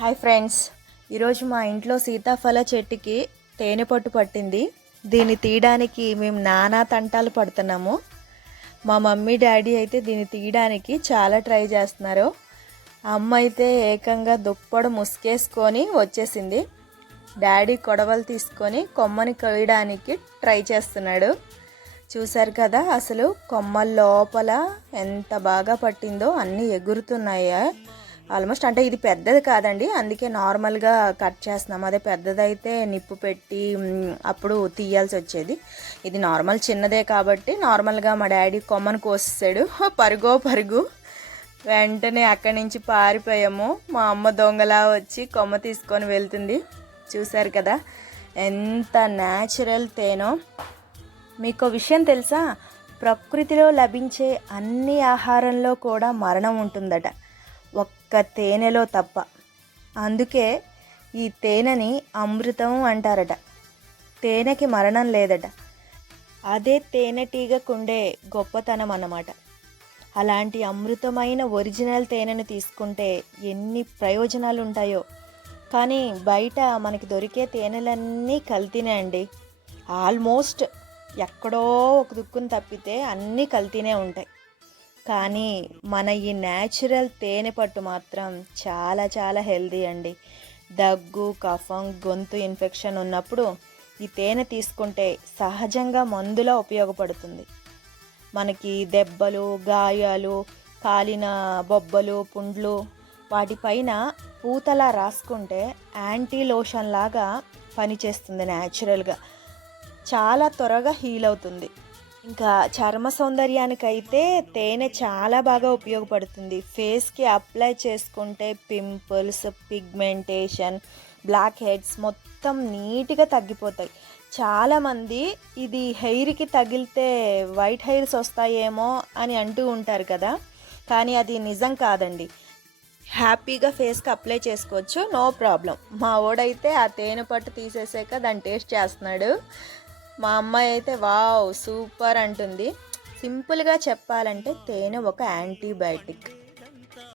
Hi friends, ఈరోజు మా ఇంట్లో సీతాఫల చెట్టుకి తేనె పట్టు పట్టింది. దీన్ని తీయడానికి మేము నానా తంటాలు పడుతున్నాము. మా మమ్మీ డాడీ అయితే దీన్ని తీయడానికి చాలా ట్రై చేస్తున్నారు. అమ్మ అయితే ఏకంగా దుప్పడు ముసుకేసుకొని వచ్చేసింది. డాడీ కొడవలు తీసుకొని కొమ్మని కొయ్యడానికి ట్రై చేస్తున్నాడు. చూశారు కదా, అసలు కొమ్మల లోపల ఎంత బాగా పట్టిందో, అన్నీ ఎగురుతున్నాయా ఆల్మోస్ట్. అంటే ఇది పెద్దది కాదండి, అందుకే నార్మల్గా కట్ చేస్తున్నాం. అదే పెద్దదైతే నిప్పు పెట్టి అప్పుడు తీయాల్సి వచ్చేది. ఇది నార్మల్ చిన్నదే కాబట్టి నార్మల్గా మా డాడీ కొమ్మను కోసేసాడు. పరుగు వెంటనే అక్కడి నుంచి పారిపోయాము. మా అమ్మ దొంగలా వచ్చి కొమ్మ తీసుకొని వెళ్తుంది. చూశారు కదా ఎంత న్యాచురల్ తేనో. మీకు విషయం తెలుసా, ప్రకృతిలో లభించే అన్ని ఆహారంలో కూడా మరణం ఉంటుందట, ఒక్క తేనెలో తప్ప. అందుకే ఈ తేనెని అమృతం అంటారట. తేనెకి మరణం లేదట. అదే తేనెటీగకుండే గొప్పతనం అన్నమాట. అలాంటి అమృతమైన ఒరిజినల్ తేనెను తీసుకుంటే ఎన్ని ప్రయోజనాలు ఉంటాయో. కానీ బయట మనకి దొరికే తేనెలన్నీ కల్తీనే అండి. ఆల్మోస్ట్ ఎక్కడో ఒక దుక్కును తప్పితే అన్నీ కల్తీనే ఉంటాయి. కానీ మన ఈ న్యాచురల్ తేనె పట్టు మాత్రం చాలా చాలా హెల్దీ అండి. దగ్గు, కఫం, గొంతు ఇన్ఫెక్షన్ ఉన్నప్పుడు ఈ తేనె తీసుకుంటే సహజంగా మందులా ఉపయోగపడుతుంది. మనకి దెబ్బలు, గాయాలు, కాలిన బొబ్బలు, పుండ్లు వాటిపైన పూతలా రాసుకుంటే యాంటీ లోషన్ లాగా పనిచేస్తుంది. న్యాచురల్గా చాలా త్వరగా హీల్ అవుతుంది. ఇంకా చర్మ సౌందర్యానికైతే తేనె చాలా బాగా ఉపయోగపడుతుంది. ఫేస్కి అప్లై చేసుకుంటే పింపుల్స్, పిగ్మెంటేషన్, బ్లాక్ హెడ్స్ మొత్తం నీట్గా తగ్గిపోతాయి. చాలామంది ఇది హెయిర్కి తగిలితే వైట్ హెయిర్స్ వస్తాయేమో అని అంటూ ఉంటారు కదా, కానీ అది నిజం కాదండి. హ్యాపీగా ఫేస్కి అప్లై చేసుకోవచ్చు, నో ప్రాబ్లం. మా వాడైతే ఆ తేనె పట్టు తీసేసాక దాన్ని టేస్ట్ చేస్తున్నాడు. మా అమ్మాయి అయితే వావ్ సూపర్ అంటుంది. సింపుల్గా చెప్పాలంటే తేనె ఒక యాంటీబయాటిక్.